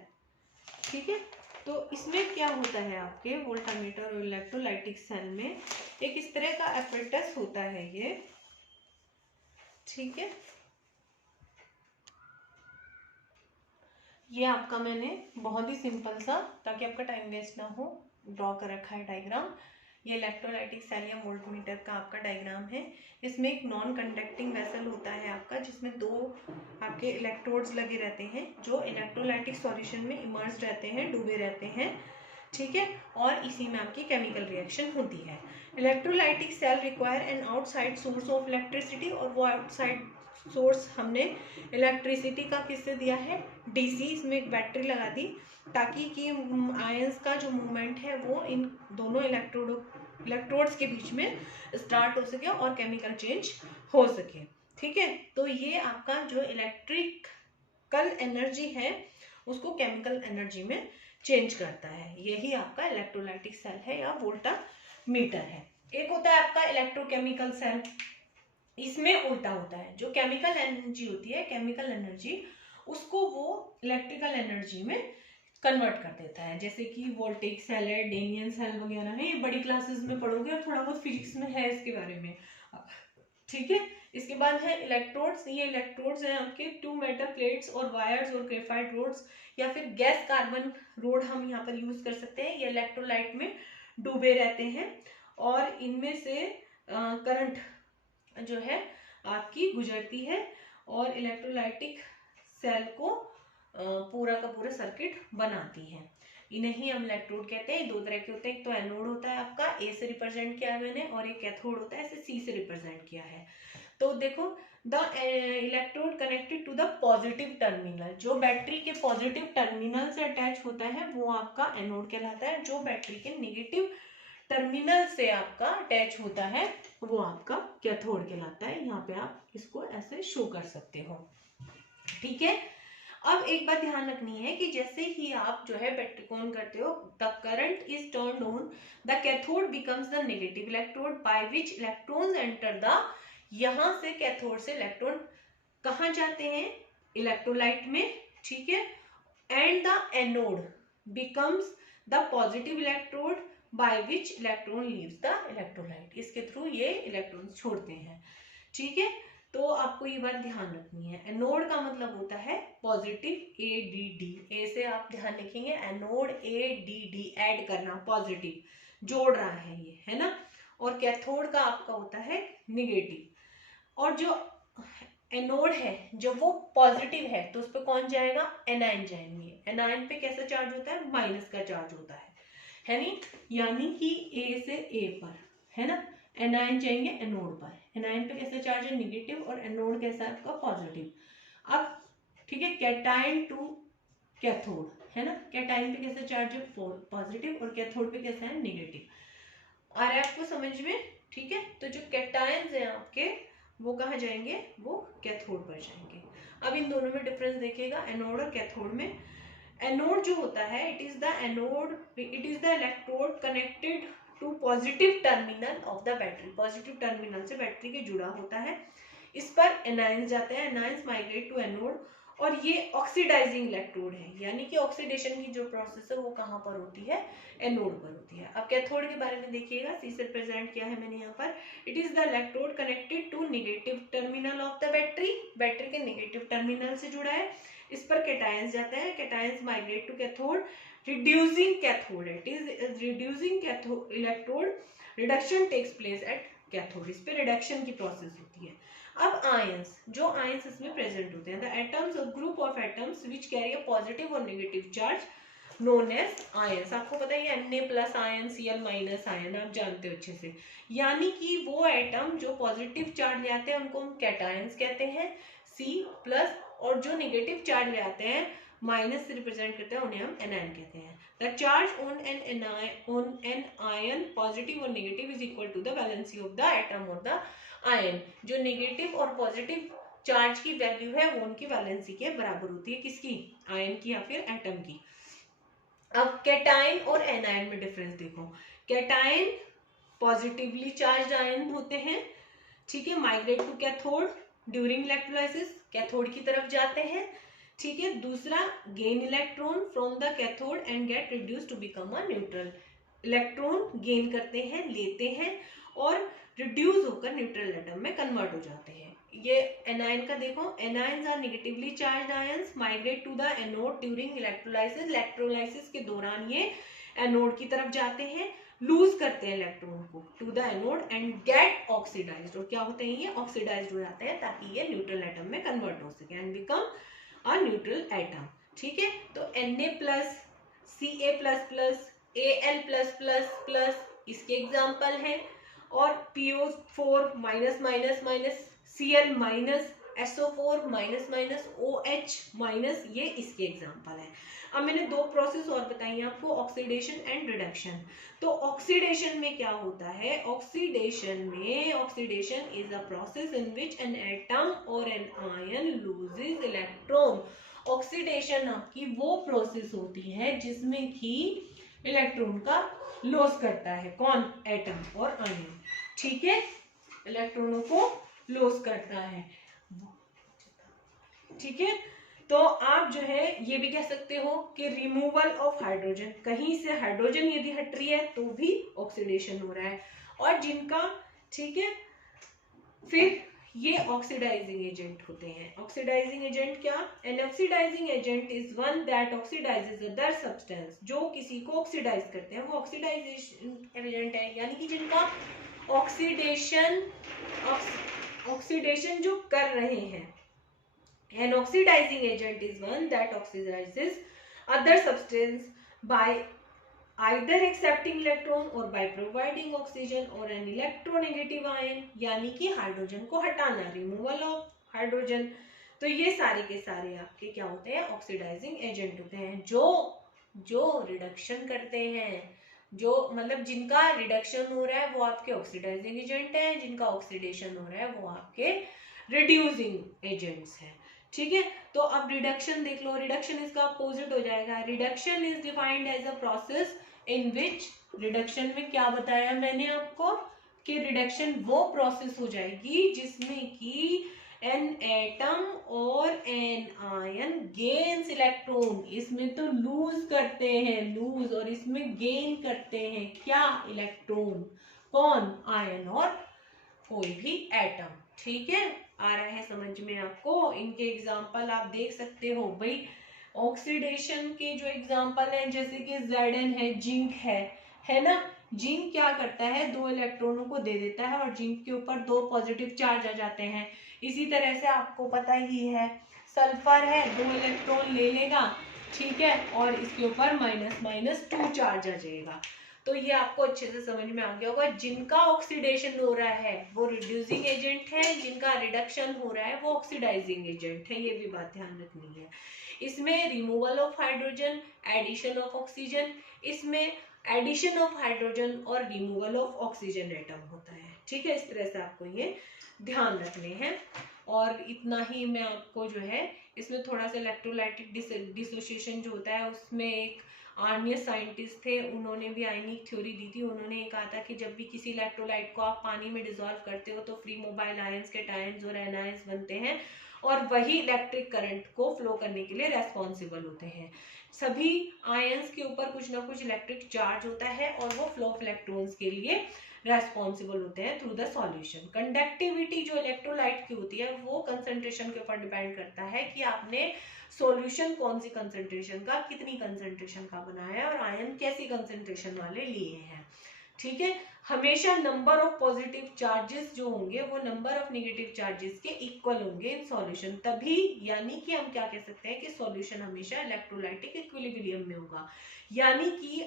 ठीक है, तो इसमें क्या होता है, आपके वोल्टामीटर और इलेक्ट्रोलाइटिक सेल में एक इस तरह का एपरेटस होता है ये। ठीक है, ये आपका मैंने बहुत ही सिंपल सा, ताकि आपका टाइम वेस्ट ना हो, ड्रॉ कर रखा है डायग्राम। ये इलेक्ट्रोलाइटिक सेल या वोल्टमीटर का आपका डायग्राम है। इसमें एक नॉन कंडक्टिंग वेसल होता है आपका, जिसमें 2 आपके इलेक्ट्रोड्स लगे रहते हैं, जो इलेक्ट्रोलाइटिक सॉल्यूशन में इमर्ज रहते हैं, डूबे रहते हैं। ठीक है, और इसी में आपकी केमिकल रिएक्शन होती है। Electrolytic cell require an outside source of electricity, और वो आउटसाइड सोर्स हमने इलेक्ट्रिसिटी का किससे दिया है? DC। इसमें एक बैटरी लगा दी, ताकि कि आयंस का जो मूवमेंट है वो इन दोनों इलेक्ट्रोड्स के बीच में स्टार्ट हो सके और केमिकल चेंज हो सके। ठीक है, तो ये आपका जो इलेक्ट्रिकल एनर्जी है उसको केमिकल एनर्जी में चेंज करता है। यही आपका इलेक्ट्रोलाइटिक सेल है या वोल्टामीटर है। एक होता है आपका इलेक्ट्रोकेमिकल सेल। इसमें उल्टा होता है, जो केमिकल एनर्जी होती है, केमिकल एनर्जी, उसको वो इलेक्ट्रिकल एनर्जी में कन्वर्ट कर देता है, जैसे कि वोल्टेइक सेल है, डेनियन सेल वगैरह है, ये बड़ी क्लासेस में पढ़ोगे और थोड़ा बहुत फिजिक्स में है इसके बारे में, ठीक है। इसके बाद है इलेक्ट्रोड्स। ये इलेक्ट्रोड्स हैं आपके टू मेटल प्लेट्स और वायर्स और ग्रेफाइट रोड्स या फिर गैस कार्बन रोड हम यहाँ पर यूज कर सकते हैं। ये इलेक्ट्रोलाइट में डूबे रहते हैं और इनमें से करंट जो है आपकी गुजरती है और इलेक्ट्रोलाइटिक सेल को पूरा का पूरा सर्किट बनाती है। इन्हें ही हम इलेक्ट्रोड कहते हैं। दो तरह के होते हैं, एक तो एनोड होता है आपका, ए से रिप्रेजेंट किया है मैंने, और एक कैथोड होता है, ऐसे सी से रिप्रेजेंट किया है। तो देखो the electrode connected to the positive terminal, जो बैटरी के पॉजिटिव टर्मिनल से अटैच होता है वो आपका एनोड कहलाता है। जो बैटरी के नेगेटिव टर्मिनल से आपका अटैच होता है वो आपका कैथोड कहलाता है। यहाँ पे आप इसको ऐसे शो कर सकते हो, ठीक है। अब एक बात ध्यान रखनी है कि जैसे ही आप जो है बैटरी को ऑन करते हो, the current is turned on, the cathode becomes the negative electrode by which electrons enter the, यहां से कैथोड से इलेक्ट्रॉन कहां जाते हैं, इलेक्ट्रोलाइट में, ठीक है। And the anode becomes the positive electrode by which electron leaves the electrolyte, इसके थ्रू ये इलेक्ट्रॉन छोड़ते हैं, ठीक है। तो आपको ये बात ध्यान रखनी है। एनोड का मतलब होता है पॉजिटिव ADD, ए से आप ध्यान रखेंगे, एनोड ADD, ऐड करना, पॉजिटिव जोड़ रहा है ये, है ना। और कैथोड का आपका होता है निगेटिव। और जो एनोड है जब वो पॉजिटिव है तो उस पर कौन जाएगा, एनायन जाएंगे। एनायन पे कैसा चार्ज होता है, माइनस का चार्ज होता है नी, यानी कि ए से ए पर, है ना, एनायन जाएंगे एनोड पर। एनायन पे कैसा चार्ज है, नेगेटिव, और एनोड कैसा है आपका, पॉजिटिव। अब ठीक है, कैटायन टू कैथोड, है ना, कैटायन पे कैसा चार्ज है, पॉजिटिव, और कैथोड पे कैसा है, नेगेटिव। आ रहा है आपको समझ में, ठीक है। तो जो कैटायंस हैं आपके वो कहाँ जाएंगे, वो कैथोड पर जाएंगे। अब इन दोनों में डिफरेंस देखिएगा, एनोड और कैथोड में। एनोड जो होता है, it is the electrode connected to positive terminal of the battery, positive terminal से बैटरी के जुड़ा होता है। इस पर एनायंस जाते हैं, एनायंस माइग्रेट टू एनोड, और ये ऑक्सीडाइजिंग इलेक्ट्रोड है, यानी कि ऑक्सीडेशन की जो प्रोसेस है वो कहाँ पर होती है, एनोड पर होती है। अब कैथोड के बारे में देखिएगा, सी से प्रेजेंट किया है मैंने यहाँ पर। It is the electrode connected to negative terminal of the battery, battery के नेगेटिव टर्मिनल से जुड़ा है। इस पर कैटायंस जाते हैं, cations migrate to cathode, reducing cathode, it is reducing cathode electrode, reduction takes place at cathode, इस पे रिडक्शन की प्रोसेस होती है। अब आयंस, जो आयंस इसमें प्रेजेंट होते हैं, the atoms or group of atoms which carry a positive और negative charge known as ions. आपको पता है Na plus ion, Cl minus ion, आप जानते हो अच्छे से। यानी कि वो एटम जो पॉजिटिव चार्ज ले आते हैं उनको हम कैटायंस कहते हैं, C प्लस, और जो नेगेटिव चार्ज ले आते हैं, माइनस से रिप्रेजेंट करते हैं, उन्हें हम एनायन कहते हैं। The charge on an ion positive और negative is equal to the valency of the atom or the ion. जो नेगेटिव और पॉजिटिव चार्ज की वैल्यू है वो उनकी वैलेंसी के बराबर होती है, किसकी, आयन की या फिर एटम की। अब कैटायन और एनायन में डिफरेंस देखो। कैटायन पॉजिटिवली चार्ज आयन होते हैं, ठीक है, migrate to cathode during electrolysis, cathode की तरफ जाते हैं, ठीक है। दूसरा, gain electron from the cathode and get reduce to become a neutral, electron gain करते हैं, लेते हैं, और रिड्यूस होकर न्यूट्रल एटम में कन्वर्ट हो जाते हैं। ये एनायन का देखो, anions are negatively charged ions migrate to the anode during electrolysis, electrolysis के दौरान ये एनोड की तरफ जाते हैं, लूज करते हैं इलेक्ट्रॉन को to the anode and get oxidised, और क्या होते हैं, ये ऑक्सीडाइज्ड हो जाते हैं ताकि ये न्यूट्रल एटम में कन्वर्ट हो सके and become a neutral atom, ठीक है। तो Na plus, Ca plus plus, Al plus plus plus इसके एग्जाम्पल हैं, और PO4 minus minus minus, Cl minus, SO4 minus minus, OH minus, ये इसके एग्जाम्पल हैं। अब मैंने दो प्रोसेस और बताई आपको, ऑक्सीडेशन एंड रिडक्शन। तो ऑक्सीडेशन में क्या होता है, oxidation is a process in which an atom or an ion loses electron. Oxidation आपकी वो प्रोसेस होती है जिसमें कि इलेक्ट्रॉन का लॉस करता है, कौन, एटम और आयन, ठीक है, इलेक्ट्रॉनों को लॉस करता है, ठीक है। तो आप जो है ये भी कह सकते हो कि रिमूवल ऑफ हाइड्रोजन, कहीं से हाइड्रोजन यदि हट रही है तो भी ऑक्सीडेशन हो रहा है। और जिनका, ठीक है, फिर ये ऑक्सीडाइजिंग एजेंट होते हैं। ऑक्सीडाइजिंग एजेंट क्या? An oxidising agent is one that oxidises other substance, जो किसी को ऑक्सीडाइज करते हैं वो ऑक्सीडाइजेशन एजेंट है, यानी कि जिनका ऑक्सीडेशन जो कर रहे हैं। An oxidizing agent is one that oxidizes other substance by either accepting electron or by providing oxygen or an electronegative ion, यानी कि हाइड्रोजन को हटाना, रिमूवल ऑफ हाइड्रोजन। तो ये सारे के सारे आपके क्या होते हैं? ऑक्सीडाइजिंग एजेंट होते हैं, जो रिडक्शन करते हैं, जो मतलब जिनका रिडक्शन हो रहा है वो आपके ऑक्सीडाइजिंग एजेंट हैं, जिनका ऑक्सीडेशन हो रहा है वो आपके रिड्यूसिंग एजेंट्स हैं। ठीक है, तो अब रिडक्शन देख लो, रिडक्शन इसका अपोजिट हो जाएगा। Reduction is defined as a process in which, reduction में क्या बताया मैंने आपको कि रिडक्शन वो प्रोसेस हो जाएगी जिसमें कि N atom or an ion gains electron, इसमें तो लूज करते हैं लूज, और इसमें गेन करते हैं क्या? इलेक्ट्रॉन। कौन? आयन और कोई भी एटम। ठीक है, आ रहा है समझ में आपको? इनके एग्जाम्पल आप देख सकते हो भाई। ऑक्सीडेशन के जो एग्जाम्पल हैं जैसे कि Zn है, जिंक है ना। जिंक क्या करता है? 2 इलेक्ट्रॉनों को दे देता है और जिंक के ऊपर 2 पॉजिटिव चार्ज आ जाते हैं। इसी तरह से आपको पता ही है सल्फर है, 2 इलेक्ट्रॉन ले लेगा, ठीक है, और इसके ऊपर -2 चार्ज आ जाएगा। तो ये आपको अच्छे से समझ में आ गया होगा। जिनका ऑक्सीडेशन हो रहा है वो रिड्यूसिंग एजेंट है, जिनका रिडक्शन हो रहा है वो ऑक्सीडाइजिंग एजेंट है। ये भी बात ध्यान रखनी है। इसमें removal of hydrogen, addition of oxygen, इसमें एडिशन ऑफ हाइड्रोजन और रिमूवल ऑफ ऑक्सीजन एटम होता है। ठीक है, इस तरह से आपको ये ध्यान रखने हैं। और इतना ही मैं आपको जो है इसमें थोड़ा सा इलेक्ट्रोलाइटिक डिसोसिएशन जो होता है उसमें एक आर्नियस साइंटिस्ट थे, उन्होंने भी आयनिक थ्योरी दी थी। उन्होंने ये कहा था कि जब भी किसी इलेक्ट्रोलाइट को आप पानी में डिसॉल्व करते हो तो फ्री मोबाइल आयंस, कैटायंस और एनायंस बनते हैं और वही इलेक्ट्रिक करंट को फ्लो करने के लिए रेस्पॉन्सिबल होते हैं। सभी आयंस के ऊपर कुछ ना कुछ इलेक्ट्रिक चार्ज होता है और वो फ्लो ऑफ इलेक्ट्रॉन्स के लिए रेस्पॉन्सिबल होते हैं थ्रू द सॉल्यूशन। कंडक्टिविटी जो इलेक्ट्रोलाइट की होती है वो कंसंट्रेशन के ऊपर डिपेंड करता है कि आपने सॉल्यूशन कौन सी कंसंट्रेशन का, कितनी कंसंट्रेशन का बनाया है और आयन कैसी कंसंट्रेशन वाले लिए हैं। ठीक है, हमेशा नंबर ऑफ पॉजिटिव चार्जेस जो होंगे वो नंबर ऑफ नेगेटिव चार्जेस के इक्वल होंगे इन सॉल्यूशन, तभी यानी कि हम क्या कह सकते हैं कि सॉल्यूशन हमेशा इलेक्ट्रोलाइटिक इक्विलिब्रियम में होगा। यानी कि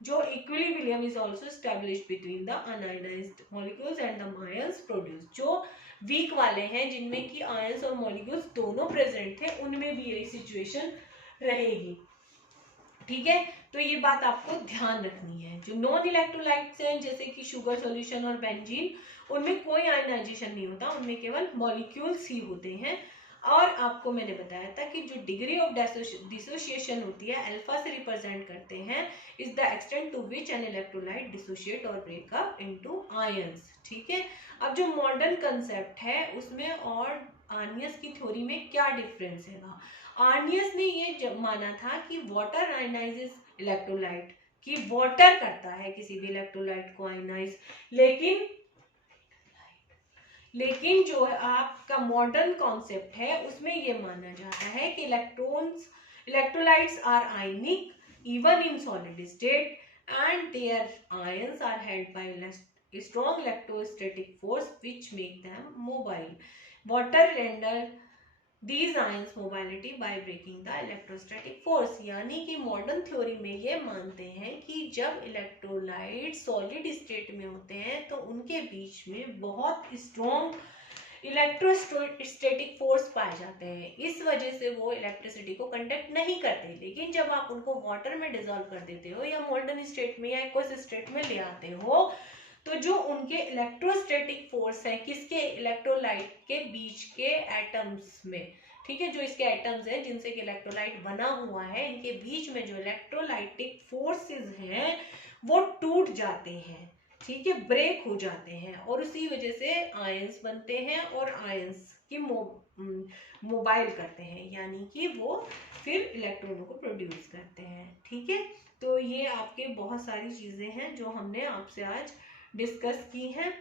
जो equilibrium is also established between the un-ionised molecules and the ions produced. जो वीक वाले हैं जिनमें कि आयंस और मॉलिक्यूल्स दोनों प्रेजेंट थे उनमें भी यही सिचुएशन रहेगी। ठीक है, तो ये बात आपको ध्यान रखनी है। जो नॉन इलेक्ट्रोलाइट्स हैं जैसे कि शुगर सॉल्यूशन और बेंजीन, उनमें कोई आयनाइजेशन नहीं होता, उनमें केवल मॉलिक्यूल्स ही होते हैं। और आपको मैंने बताया था कि जो डिग्री ऑफ डिसोसिएशन होती है अल्फा से रिप्रेजेंट करते हैं, is the extent to which an electrolyte dissociate और ब्रेक अप इनटू आयंस। ठीक है, अब जो मॉडर्न कंसेप्ट है उसमें और आर्नियस की थ्योरी में क्या डिफरेंस है? आर्नियस ने ये माना था कि वाटर आयनाइजेस इलेक्ट्रोलाइट, कि वाटर करता है किसी भी इलेक्ट्रोलाइट को आयनाइज, लेकिन जो है आपका मॉडर्न कॉन्सेप्ट है उसमें ये माना जाता है कि electrolytes are ionic even in solid state and their ions are held by strong electrostatic force which make them mobile. Water render these ions mobility by breaking the electrostatic force। यानी कि modern theory में ये मानते हैं कि जब electrolyte solid state में होते हैं तो उनके बीच में बहुत स्ट्रॉन्ग इलेक्ट्रोस्टैटिक फोर्स पाए जाते हैं, इस वजह से वो इलेक्ट्रिसिटी को कंडक्ट नहीं करते। लेकिन जब आप उनको वाटर में डिसॉल्व कर देते हो या मोल्टन स्टेट में या एक्वस स्टेट में ले आते हो तो जो उनके इलेक्ट्रोस्टैटिक फोर्स है किसके? इलेक्ट्रोलाइट के बीच के एटम्स में। ठीक है, जो इसके एटम्स हैं जिनसे कि इलेक्ट्रोलाइट बना हुआ है, इनके बीच में जो इलेक्ट्रोलाइटिक फोर्सेस हैं वो टूट जाते हैं। ठीक है, ब्रेक हो जाते हैं और उसी वजह से आयंस बनते हैं और आयंस की मोबाइल करते हैं, यानी कि वो फिर इलेक्ट्रॉनों को प्रोड्यूस करते हैं। ठीक है, तो ये आपके बहुत सारी चीजें हैं जो हमने आपसे आज डिस्कस की हैं।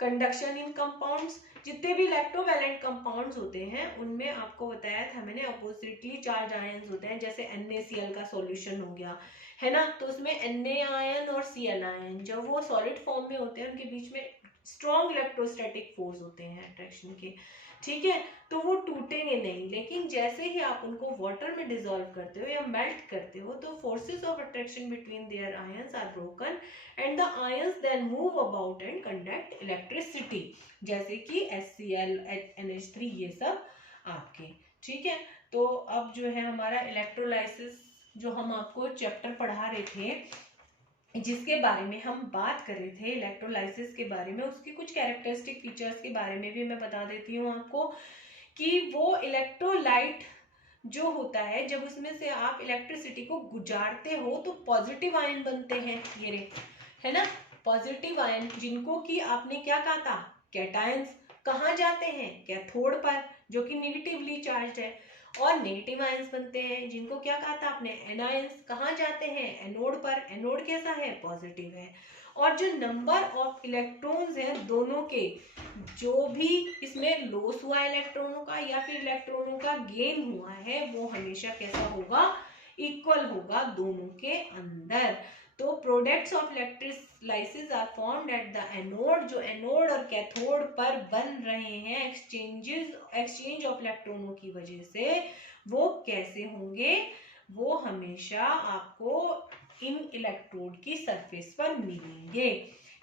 कंडक्शन इन कंपाउंड्स, जितने भी इलेक्ट्रोवैलेंट कंपाउंड्स होते हैं उनमें आपको बताया था मैंने अपोजिटली चार्ज आयंस होते हैं, जैसे NaCl का सॉल्यूशन हो गया है ना, तो उसमें Na आयन और Cl आयन जब वो सॉलिड फॉर्म में होते हैं उनके बीच में स्ट्रॉन्ग इलेक्ट्रोस्टैटिक फोर्स होते हैं अट्रैक्शन के। ठीक है, तो वो टूटेंगे नहीं, लेकिन जैसे ही आप उनको वाटर में डिसॉल्व करते हो या मेल्ट करते हो तो forces of attraction between their ions are broken and the ions then move about and conduct electricity, जैसे कि HCl, NH3 ये सब आपके। ठीक है, तो अब जो है हमारा इलेक्ट्रोलाइसिस जो हम आपको चैप्टर पढ़ा रहे थे, जिसके बारे में हम बात कर रहे थे इलेक्ट्रोलाइसिस के बारे में, उसके कुछ कैरेक्टरिस्टिक फीचर्स के बारे में भी मैं बता देती हूँ आपको कि वो इलेक्ट्रोलाइट जो होता है जब उसमें से आप इलेक्ट्रिसिटी को गुजारते हो तो पॉजिटिव आयन बनते हैं, ये रे है ना, पॉजिटिव आयन जिनको कि आपने क्या कहा था, कैटायंस, कहाँ जाते हैं, कैथोड पर जो कि नेगेटिवली चार्ज है, और नेगेटिव आयंस बनते हैं जिनको क्या कहा था आपने, एनायंस, कहाँ जाते हैं, एनोड पर, एनोड कैसा है, पॉजिटिव है। और जो नंबर ऑफ इलेक्ट्रॉन्स हैं दोनों के, जो भी इसमें लॉस हुआ इलेक्ट्रॉनों का या फिर इलेक्ट्रॉनों का गेन हुआ है वो हमेशा कैसा होगा, इक्वल होगा दोनों के अंदर। तो products of electrolysis are formed at the anode, जो एनोड और कैथोड पर बन रहे हैं एक्सचेंज ऑफ इलेक्ट्रॉनों की वजह से, वो कैसे होंगे, वो हमेशा आपको इन इलेक्ट्रोड की सरफेस पर मिलेंगे।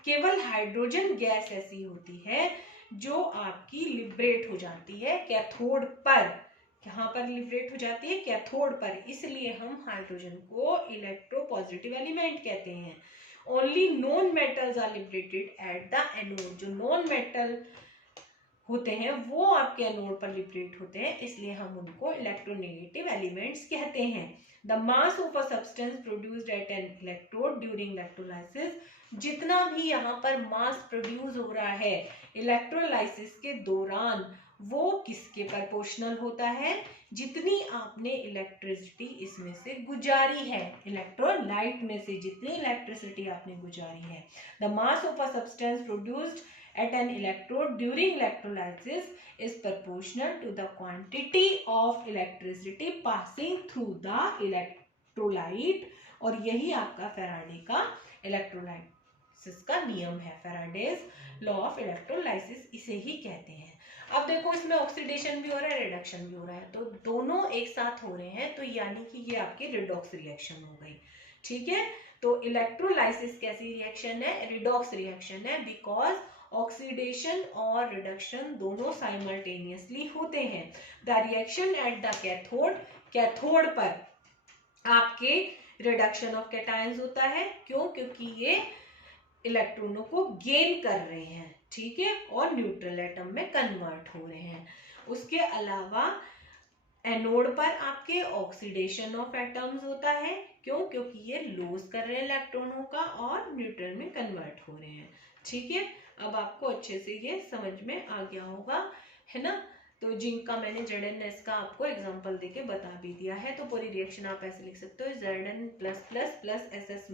केवल हाइड्रोजन गैस ऐसी होती है जो आपकी लिबरेट हो जाती है कैथोड पर, यहाँ पर लिबरेट हो जाती है कैथोड पर, इसलिए हम हाइड्रोजन को इलेक्ट्रोपॉजिटिव एलिमेंट कहते हैं। Only non metals are liberated at the anode, जो नॉन मेटल होते हैं वो आपके एनोड पर लिबरेट होते हैं, इसलिए हम उनको इलेक्ट्रोनेगेटिव एलिमेंट्स कहते हैं। The mass of a substance produced at N electrode during electrolysis, जितना भी यहाँ पर मास प्रोड्यूस हो रहा है इलेक्ट्रोलाइसिस के दौरान वो किसके प्रोपोर्शनल होता है, जितनी आपने इलेक्ट्रिसिटी इसमें से गुजारी है, इलेक्ट्रोलाइट में से जितनी इलेक्ट्रिसिटी आपने गुजारी है। The mass of a substance produced at an electrode during electrolysis is proportional to the quantity of electricity passing through the electrolyte, और यही आपका फैराडे का इलेक्ट्रोलाइसिस का नियम है, फैराडेज लॉ ऑफ इलेक्ट्रोलाइसिस इसे ही कहते हैं। अब देखो इसमें ऑक्सीडेशन भी हो रहा है, रिडक्शन भी हो रहा है, तो दोनों एक साथ हो रहे हैं, तो यानी कि ये आपकी रिडॉक्स रिएक्शन हो गई। ठीक है, तो इलेक्ट्रोलाइसिस कैसी रिएक्शन है, रिडॉक्स रिएक्शन है, बिकॉज ऑक्सीडेशन और रिडक्शन दोनों साइमल्टेनियसली होते हैं। The reaction at the cathode, cathode पर आपके रिडक्शन ऑफ कैटायंस होता है, क्यों, क्योंकि ये इलेक्ट्रॉनों को गेन कर रहे हैं, ठीक है, और न्यूट्रल एटम में कन्वर्ट हो रहे हैं। उसके अलावा एनोड पर आपके ऑक्सीडेशन ऑफ एटम्स होता है, क्यों, क्योंकि ये लॉस कर रहे हैं इलेक्ट्रॉनों का और न्यूट्रल में कन्वर्ट हो रहे हैं। ठीक है, अब आपको अच्छे से ये समझ में आ गया होगा, है ना। तो जिंक का मैंने ZnS का आपको एग्जांपल देके बता भी दिया है, तो पूरी रिएक्शन आप ऐसे लिख सकते हो Zn ++ SS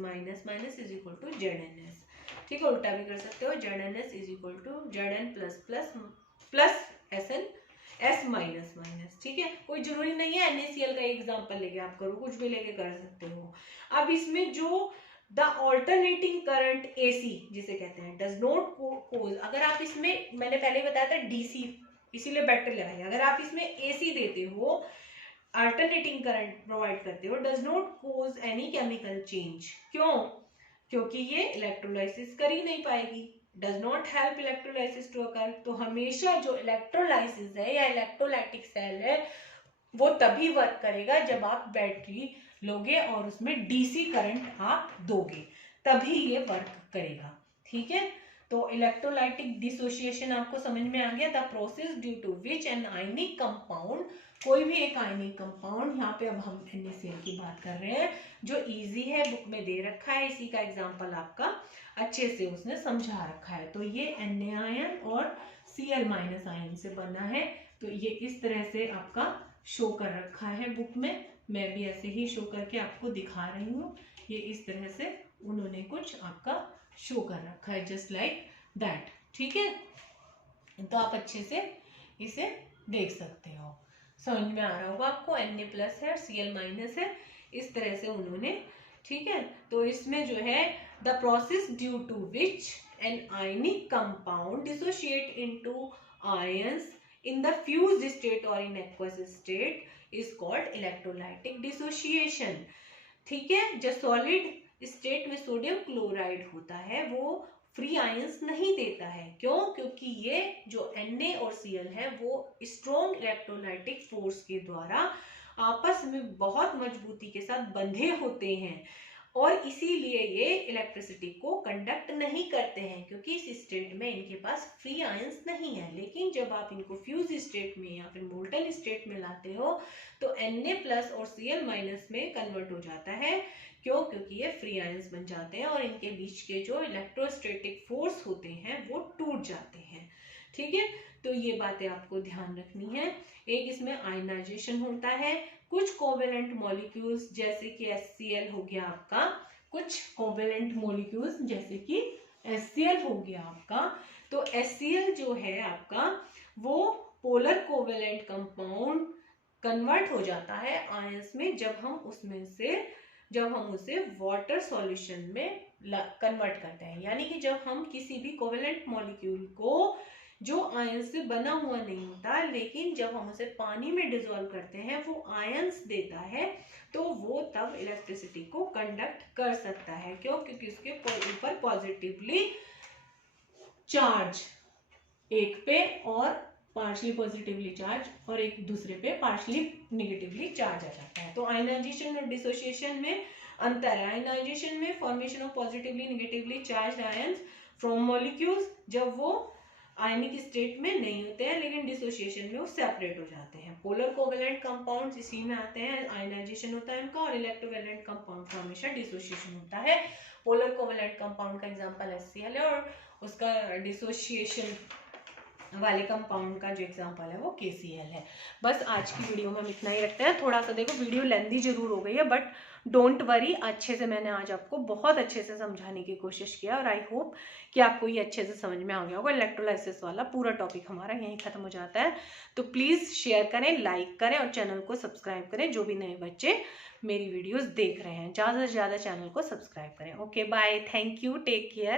- is equal to ZnS। ठीक है, उल्टा भी कर सकते हो, ZnS is equal to Zn ++ SN S-। ठीक है, कोई जरूरी नहीं है NaCl का एग्जांपल लेके आप करो, कुछ भी लेके कर सकते हो। अब इसमें जो द ऑल्टरनेटिंग करंट AC जिसे कहते हैं डज नॉट कोज, अगर आप इसमें, मैंने पहले बताया था DC इसीलिए बेटर लगाइए, अगर आप इसमें AC देते हो, अल्टरनेटिंग करंट प्रोवाइड करते हो, does not cause any chemical change, क्यों, क्योंकि ये इलेक्ट्रोलाइसिस कर ही नहीं पाएगी, does not help electrolysis to occur. तो हमेशा जो इलेक्ट्रोलाइसिस है या इलेक्ट्रोलाइटिक सेल है वो तभी वर्क करेगा जब आप बैटरी लोगे और उसमें DC करंट आप दोगे, तभी ये वर्क करेगा। ठीक है, तो इलेक्ट्रोलाइटिक डिसोसिएशन आपको समझ में आ गया। The process due to which an ionic compound, कोई भी एक आयनिक कंपाउंड, यहाँ पे अब हम NaCl की बात कर रहे हैं, जो इजी है, बुक में दे रखा है, इसी का एग्जांपल आपका अच्छे अच्छे से उसने समझा रखा है। तो ये Na आयन और Cl माइनस आयन से बना है। तो ये इस तरह से आपका शो कर रखा है बुक में। मैं भी ऐसे ही शो करके आपको दिखा रही हूँ। ये इस तरह से उन्होंने कुछ आपका शो कर रखा है, जस्ट लाइक दैट। ठीक है, तो आप अच्छे से इसे देख सकते हो, समझ में आ रहा होगा आपको। Na प्लस है, Cl माइनस है, इस तरह से उन्होंने, ठीक है। तो इसमें जो है the process due to which an ionic compound dissociate into ions in the fused state or in aqueous state is called electrolytic dissociation। ठीक है, जो सॉलिड स्टेट में सोडियम क्लोराइड होता है वो फ्री आयंस नहीं देता है। क्यों? क्योंकि ये जो Na और Cl है वो स्ट्रॉन्ग इलेक्ट्रोलाइटिक फोर्स के द्वारा आपस में बहुत मजबूती के साथ बंधे होते हैं और इसीलिए ये इलेक्ट्रिसिटी को कंडक्ट नहीं करते हैं, क्योंकि इस स्टेट में इनके पास फ्री आयंस नहीं है। लेकिन जब आप इनको फ्यूज स्टेट में या फिर मोल्टन स्टेट में लाते हो तो Na प्लस और Cl माइनस में कन्वर्ट हो जाता है। क्यों? क्योंकि ये फ्री आयंस बन जाते हैं और इनके बीच के जो इलेक्ट्रोस्टैटिक फोर्स होते हैं वो टूट जाते हैं। ठीक है, तो ये बातें आपको ध्यान रखनी है। एक इसमें आयनाइजेशन होता है, कुछ कोवेलेंट मॉलिक्यूल्स जैसे कि HCl हो गया आपका, कुछ कोवेलेंट मॉलिक्यूल्स जैसे कि HCl हो गया आपका। तो HCl जो है आपका वो पोलर कोवेलेंट कंपाउंड कन्वर्ट हो जाता है आयंस में जब हम उसे वाटर सॉल्यूशन में कन्वर्ट करते हैं। यानी कि जब हम किसी भी कोवेलेंट मॉलिक्यूल को जो आयन से बना हुआ नहीं होता, लेकिन जब हम उसे पानी में डिसॉल्व करते हैं वो आयंस देता है, तो वो तब इलेक्ट्रिसिटी को कंडक्ट कर सकता है। क्यों? क्योंकि उसके ऊपर पॉजिटिवली चार्ज एक पे और पार्शली पॉजिटिवली चार्ज और एक दूसरे पे पार्शली नेगेटिवली चार्ज आ जाता है। तो आयनाइजेशन और डिसोसिएशन में अंतर है। आयनाइजेशन में formation of positively negatively charge ions from molecules जब वो आयनिक स्टेट में नहीं होते हैं, लेकिन डिसोसिएशन में वो सेपरेट हो जाते हैं। पोलर कोवेलेंट कंपाउंड्स इसी में आते हैं, आयनाइजेशन होता है उनका, और इलेक्ट्रोवेलेंट कंपाउंड का हमेशा डिसोसिएशन होता है। पोलर कोवेलेंट कंपाउंड का एग्जांपल HCl है और उसका डिसोसिएशन वाले कंपाउंड का जो एग्जांपल है वो KCl है। बस आज की वीडियो में हम इतना ही रखते हैं। थोड़ा सा देखो वीडियो लेंथी जरूर हो गई है, बट डोंट वरी, अच्छे से मैंने आज आपको बहुत अच्छे से समझाने की कोशिश किया और आई होप कि आपको ये अच्छे से समझ में आ गया होगा। इलेक्ट्रोलाइसिस वाला पूरा टॉपिक हमारा यहीं खत्म हो जाता है। तो प्लीज़ शेयर करें, लाइक करें और चैनल को सब्सक्राइब करें। जो भी नए बच्चे मेरी वीडियोज़ देख रहे हैं ज़्यादा से ज़्यादा चैनल को सब्सक्राइब करें। Okay bye, thank you, take care.